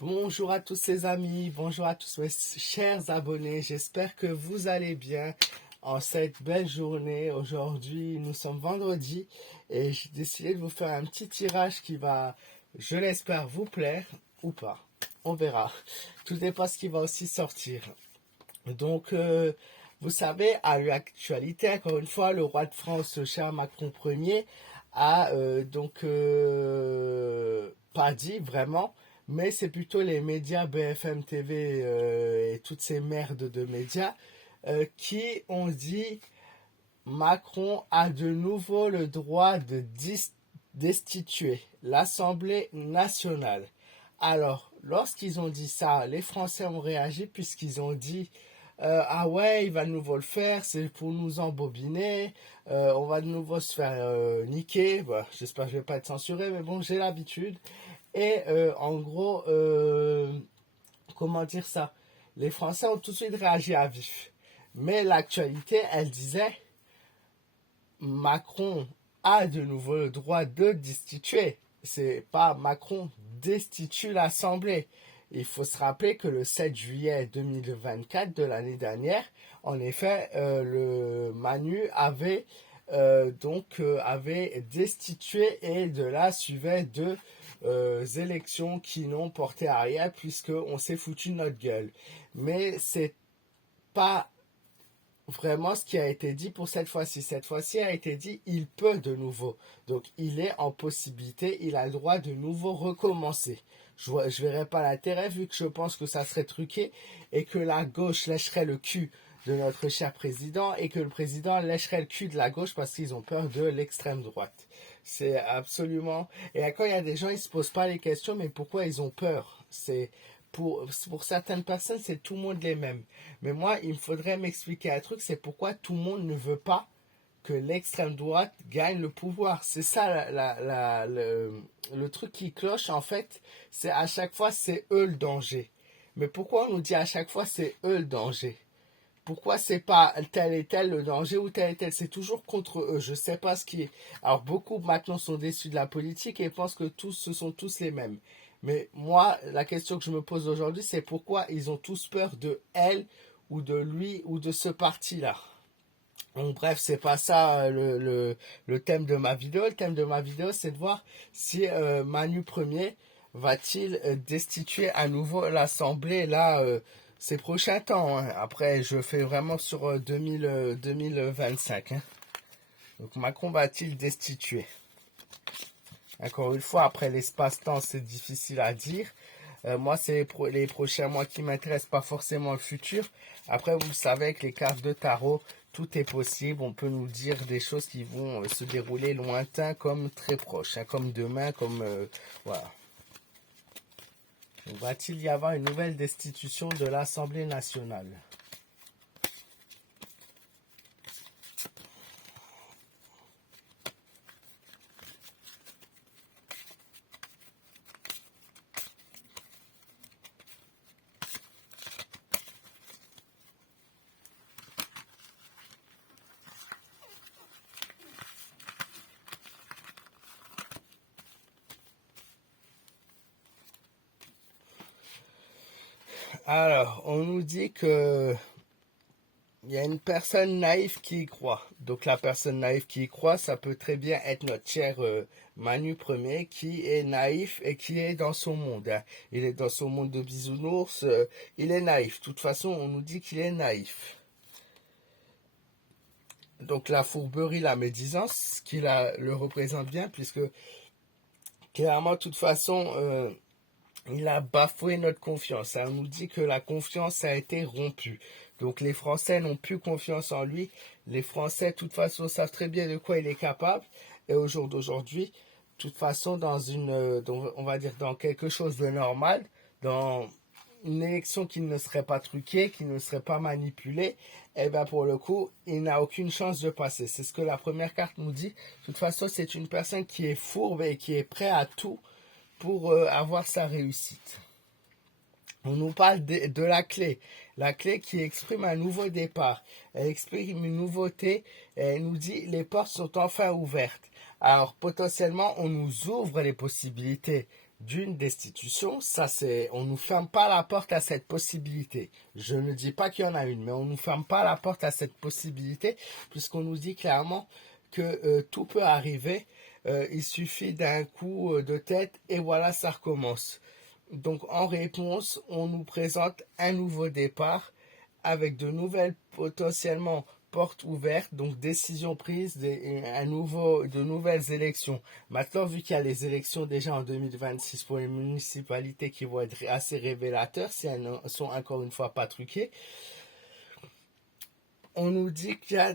Bonjour à tous ces amis, bonjour à tous mes chers abonnés, j'espère que vous allez bien en cette belle journée. Aujourd'hui, nous sommes vendredi et j'ai décidé de vous faire un petit tirage qui va, je l'espère, vous plaire ou pas. On verra. Tout dépend ce qui va aussi sortir. Donc, vous savez, à l'actualité, encore une fois, le roi de France, cher Macron Ier, a pas dit vraiment, mais c'est plutôt les médias BFM TV et toutes ces merdes de médias qui ont dit Macron a de nouveau le droit de destituer l'Assemblée nationale. Alors, lorsqu'ils ont dit ça, les Français ont réagi puisqu'ils ont dit ah ouais, il va de nouveau le faire, c'est pour nous embobiner, on va de nouveau se faire niquer. Bah, j'espère que je vais pas être censuré, mais bon, j'ai l'habitude. Et en gros, comment dire ça? Les Français ont tout de suite réagi à vif. Mais l'actualité, elle disait Macron a de nouveau le droit de destituer. C'est pas Macron destitue l'Assemblée. Il faut se rappeler que le 7 juillet 2024 de l'année dernière, en effet, le Manu avait destitué et de là suivait deux élections qui n'ont porté à rien puisqu'on s'est foutu de notre gueule. Mais c'est pas vraiment ce qui a été dit pour cette fois-ci. Cette fois-ci a été dit, il peut de nouveau. Donc il est en possibilité, il a le droit de nouveau recommencer. Je verrais pas l'intérêt vu que je pense que ça serait truqué et que la gauche lècherait le cul de notre cher président et que le président lècherait le cul de la gauche parce qu'ils ont peur de l'extrême droite. C'est absolument... Et quand il y a des gens, ils se posent pas les questions, mais pourquoi ils ont peur? Pour certaines personnes, c'est tout le monde les mêmes. Mais moi, il me faudrait m'expliquer un truc, c'est pourquoi tout le monde ne veut pas que l'extrême droite gagne le pouvoir. C'est ça le truc qui cloche, en fait, c'est à chaque fois, c'est eux le danger. Mais pourquoi on nous dit à chaque fois, c'est eux le danger? Pourquoi c'est pas tel et tel le danger ou tel et tel? C'est toujours contre eux. Je sais pas ce qui est. Alors beaucoup maintenant sont déçus de la politique et pensent que ce sont tous les mêmes. Mais moi, la question que je me pose aujourd'hui, c'est pourquoi ils ont tous peur de elle ou de lui ou de ce parti-là. Donc bref, c'est pas ça le thème de ma vidéo. Le thème de ma vidéo, c'est de voir si Manu Premier va-t-il destituer à nouveau l'Assemblée là ces prochains temps. Hein. Après, je fais vraiment sur 2025. Hein. Donc Macron va-t-il destituer? Encore une fois, après l'espace-temps, c'est difficile à dire. Moi, c'est les prochains mois qui m'intéressent, pas forcément le futur. Après, vous savez, avec les cartes de tarot, tout est possible. On peut nous dire des choses qui vont se dérouler lointain comme très proche, hein, comme demain, comme voilà. Donc, va-t-il y avoir une nouvelle destitution de l'Assemblée nationale? Alors, on nous dit que il y a une personne naïve qui y croit. Donc la personne naïve qui y croit, ça peut très bien être notre cher Manu Premier qui est naïf et qui est dans son monde. Hein. Il est dans son monde de bisounours, il est naïf. De toute façon, on nous dit qu'il est naïf. Donc la fourberie, la médisance, le représente bien, puisque clairement, de toute façon, il a bafoué notre confiance. Ça nous dit que la confiance a été rompue. Donc les Français n'ont plus confiance en lui. Les Français, de toute façon, savent très bien de quoi il est capable. Et au jour d'aujourd'hui, de toute façon, on va dire dans quelque chose de normal, dans une élection qui ne serait pas truquée, qui ne serait pas manipulée, et bien pour le coup, il n'a aucune chance de passer. C'est ce que la première carte nous dit. De toute façon, c'est une personne qui est fourbe et qui est prêt à tout pour avoir sa réussite. On nous parle de la clé qui exprime un nouveau départ. Elle exprime une nouveauté et elle nous dit les portes sont enfin ouvertes. Alors potentiellement, on nous ouvre les possibilités d'une destitution. Ça, on nous ferme pas la porte à cette possibilité. Je ne dis pas qu'il y en a une, mais on nous ferme pas la porte à cette possibilité, puisqu'on nous dit clairement que tout peut arriver. Il suffit d'un coup de tête et voilà, ça recommence. Donc, en réponse, on nous présente un nouveau départ avec de nouvelles, potentiellement, portes ouvertes, donc décision prise, de nouvelles élections. Maintenant, vu qu'il y a les élections déjà en 2026 pour les municipalités qui vont être assez révélateurs, si elles ne sont encore une fois pas truquées, on nous dit qu'il y a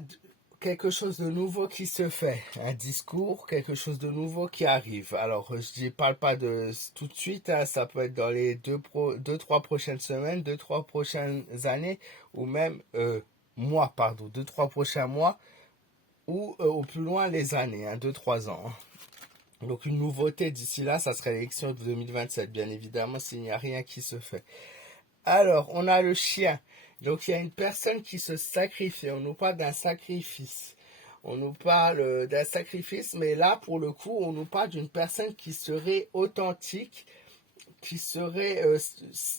quelque chose de nouveau qui se fait, un discours, quelque chose de nouveau qui arrive. Alors, je ne parle pas de tout de suite, hein, ça peut être dans les trois prochaines semaines, 2, 3 prochaines années, ou même mois, pardon, 2, 3 prochains mois, ou au plus loin les années, hein, 2, 3 ans. Donc une nouveauté d'ici là, ça serait l'élection de 2027, bien évidemment, s'il n'y a rien qui se fait. Alors, on a le chien. Donc, il y a une personne qui se sacrifie. On nous parle d'un sacrifice. On nous parle d'un sacrifice, mais là, pour le coup, on nous parle d'une personne qui serait authentique, qui serait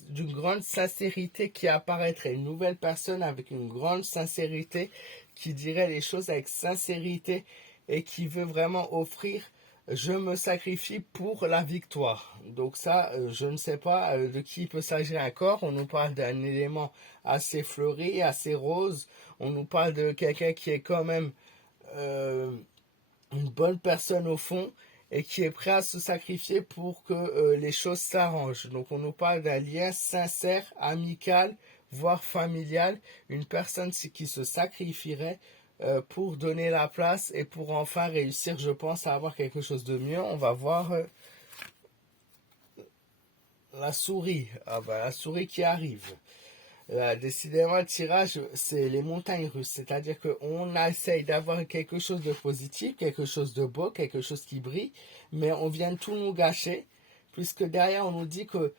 d'une grande sincérité, qui apparaîtrait. Une nouvelle personne avec une grande sincérité, qui dirait les choses avec sincérité et qui veut vraiment offrir je me sacrifie pour la victoire. Donc ça, je ne sais pas de qui il peut s'agir encore. On nous parle d'un élément assez fleuri, assez rose. On nous parle de quelqu'un qui est quand même une bonne personne au fond et qui est prêt à se sacrifier pour que les choses s'arrangent. Donc on nous parle d'un lien sincère, amical, voire familial. Une personne qui se sacrifierait pour donner la place et pour enfin réussir, je pense, à avoir quelque chose de mieux. On va voir la souris. Ah bah, la souris qui arrive. Décidément, le tirage, c'est les montagnes russes. C'est-à-dire qu'on essaye d'avoir quelque chose de positif, quelque chose de beau, quelque chose qui brille, mais on vient de tout nous gâcher, puisque derrière, on nous dit que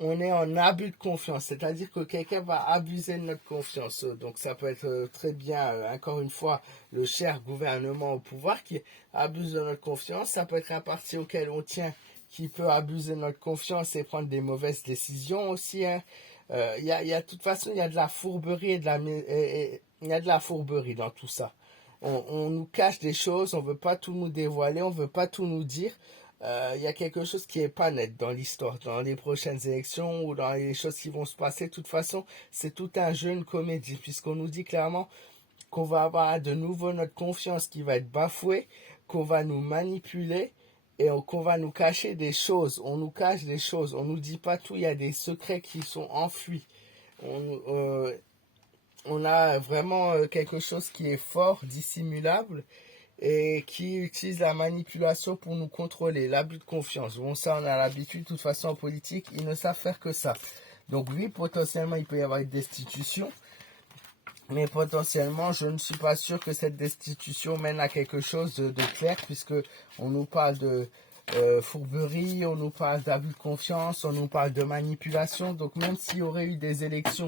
on est en abus de confiance, c'est-à-dire que quelqu'un va abuser de notre confiance. Donc ça peut être très bien, encore une fois, le cher gouvernement au pouvoir qui abuse de notre confiance. Ça peut être un parti auquel on tient qui peut abuser de notre confiance et prendre des mauvaises décisions aussi. Hein. De toute façon, il y a de la fourberie il y a de la fourberie dans tout ça. On nous cache des choses, on veut pas tout nous dévoiler, on veut pas tout nous dire. Il y a quelque chose qui est pas net dans l'histoire, dans les prochaines élections ou dans les choses qui vont se passer. De toute façon, c'est tout un jeu, une comédie, puisqu'on nous dit clairement qu'on va avoir de nouveau notre confiance qui va être bafouée, qu'on va nous manipuler et qu'on va nous cacher des choses. On nous cache des choses, on nous dit pas tout, il y a des secrets qui sont enfuis. On a vraiment quelque chose qui est fort, dissimulable, et qui utilise la manipulation pour nous contrôler, l'abus de confiance. Bon, ça, on a l'habitude, de toute façon, en politique, ils ne savent faire que ça. Donc oui, potentiellement, il peut y avoir une destitution, mais potentiellement, je ne suis pas sûr que cette destitution mène à quelque chose de clair, puisque on nous parle de fourberie, on nous parle d'abus de confiance, on nous parle de manipulation. Donc même s'il y aurait eu des élections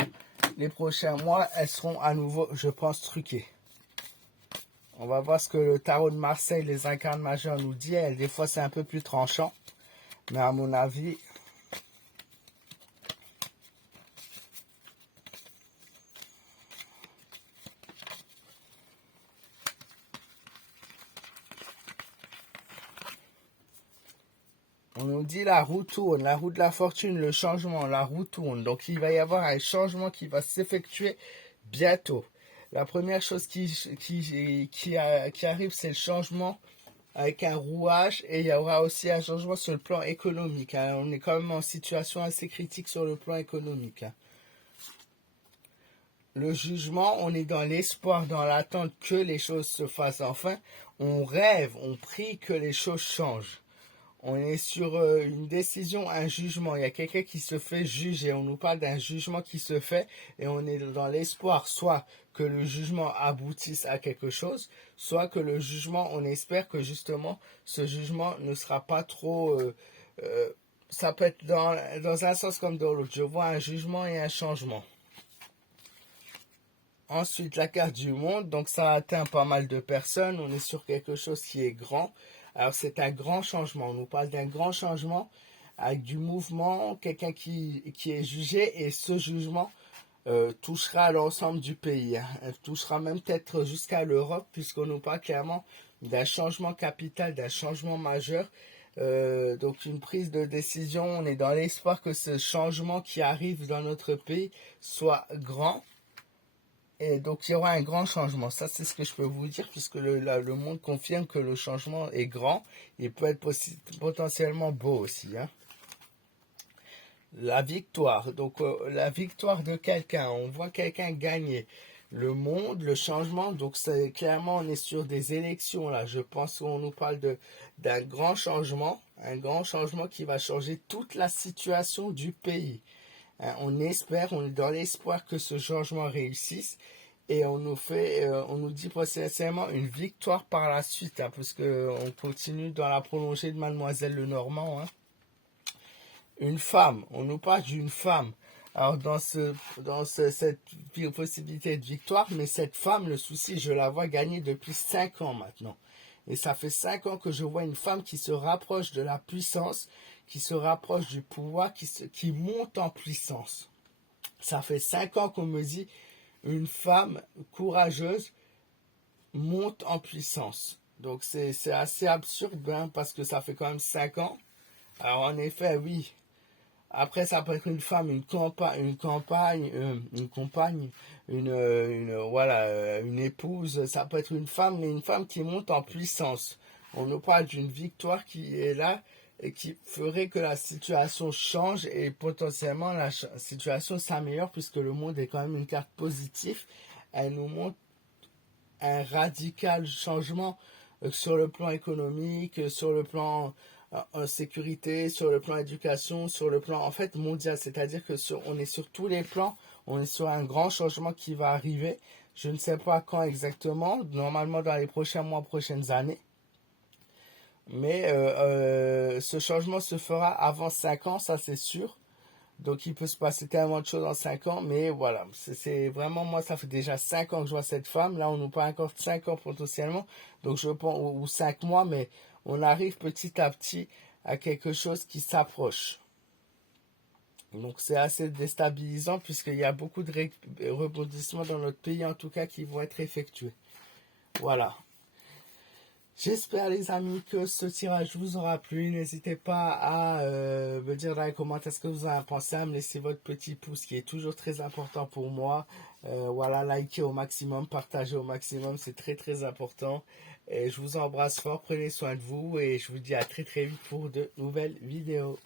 les prochains mois, elles seront à nouveau, je pense, truquées. On va voir ce que le tarot de Marseille, les incarnes majeures nous dit. Des fois, c'est un peu plus tranchant. Mais à mon avis, on nous dit la roue tourne, la roue de la fortune, le changement, la roue tourne. Donc, il va y avoir un changement qui va s'effectuer bientôt. La première chose qui arrive, c'est le changement avec un rouage et il y aura aussi un changement sur le plan économique. Hein. On est quand même en situation assez critique sur le plan économique. Hein. Le jugement, on est dans l'espoir, dans l'attente que les choses se fassent enfin. On rêve, on prie que les choses changent. On est sur une décision, un jugement. Il y a quelqu'un qui se fait juger. On nous parle d'un jugement qui se fait et on est dans l'espoir soit que le jugement aboutisse à quelque chose, soit que le jugement, on espère que justement ce jugement ne sera pas trop... ça peut être dans un sens comme dans l'autre. Je vois un jugement et un changement. Ensuite, la carte du monde. Donc ça atteint pas mal de personnes. On est sur quelque chose qui est grand. Alors c'est un grand changement, on nous parle d'un grand changement avec du mouvement, quelqu'un qui est jugé, et ce jugement touchera l'ensemble du pays, hein. Elle touchera même peut-être jusqu'à l'Europe, puisqu'on nous parle clairement d'un changement capital, d'un changement majeur. Donc une prise de décision, on est dans l'espoir que ce changement qui arrive dans notre pays soit grand. Et donc il y aura un grand changement. Ça, c'est ce que je peux vous dire, puisque le monde confirme que le changement est grand. Il peut être potentiellement beau aussi, hein. La victoire. Donc la victoire de quelqu'un. On voit quelqu'un gagner. Le monde, le changement. Donc c'est clairement, on est sur des élections là. Je pense qu'on nous parle d'un grand changement. Un grand changement qui va changer toute la situation du pays. Hein, on espère, on est dans l'espoir que ce changement réussisse, et on nous dit potentiellement une victoire par la suite, hein, parce que on continue dans la prolongée de Mademoiselle Lenormand, hein. Une femme, on nous parle d'une femme. Alors cette possibilité de victoire, mais cette femme, le souci, je la vois gagner depuis 5 ans maintenant. Et ça fait 5 ans que je vois une femme qui se rapproche de la puissance, qui se rapproche du pouvoir, qui monte en puissance. Ça fait 5 ans qu'on me dit une femme courageuse monte en puissance. Donc c'est assez absurde, hein, parce que ça fait quand même 5 ans. Alors en effet, oui. Après, ça peut être une femme, une compagne, voilà, une épouse. Ça peut être une femme, mais une femme qui monte en puissance. On nous parle d'une victoire qui est là et qui ferait que la situation change, et potentiellement la situation s'améliore, puisque le monde est quand même une carte positive. Elle nous montre un radical changement sur le plan économique, sur le plan sécurité, sur le plan éducation, sur le plan en fait mondial. C'est-à-dire que on est sur tous les plans, on est sur un grand changement qui va arriver. Je ne sais pas quand exactement, normalement dans les prochains mois, prochaines années. Mais ce changement se fera avant 5 ans, ça c'est sûr. Donc il peut se passer tellement de choses en 5 ans, mais voilà, c'est vraiment, moi ça fait déjà 5 ans que je vois cette femme, là on nous parle encore de 5 ans potentiellement, donc je pense, ou 5 mois, mais on arrive petit à petit à quelque chose qui s'approche. Donc c'est assez déstabilisant, puisqu'il y a beaucoup de rebondissements dans notre pays en tout cas qui vont être effectués. Voilà. J'espère les amis que ce tirage vous aura plu. N'hésitez pas à me dire dans les commentaires ce que vous en avez pensé, à me laisser votre petit pouce qui est toujours très important pour moi. Voilà, likez au maximum, partagez au maximum, c'est très très important. Et je vous embrasse fort, prenez soin de vous, et je vous dis à très très vite pour de nouvelles vidéos.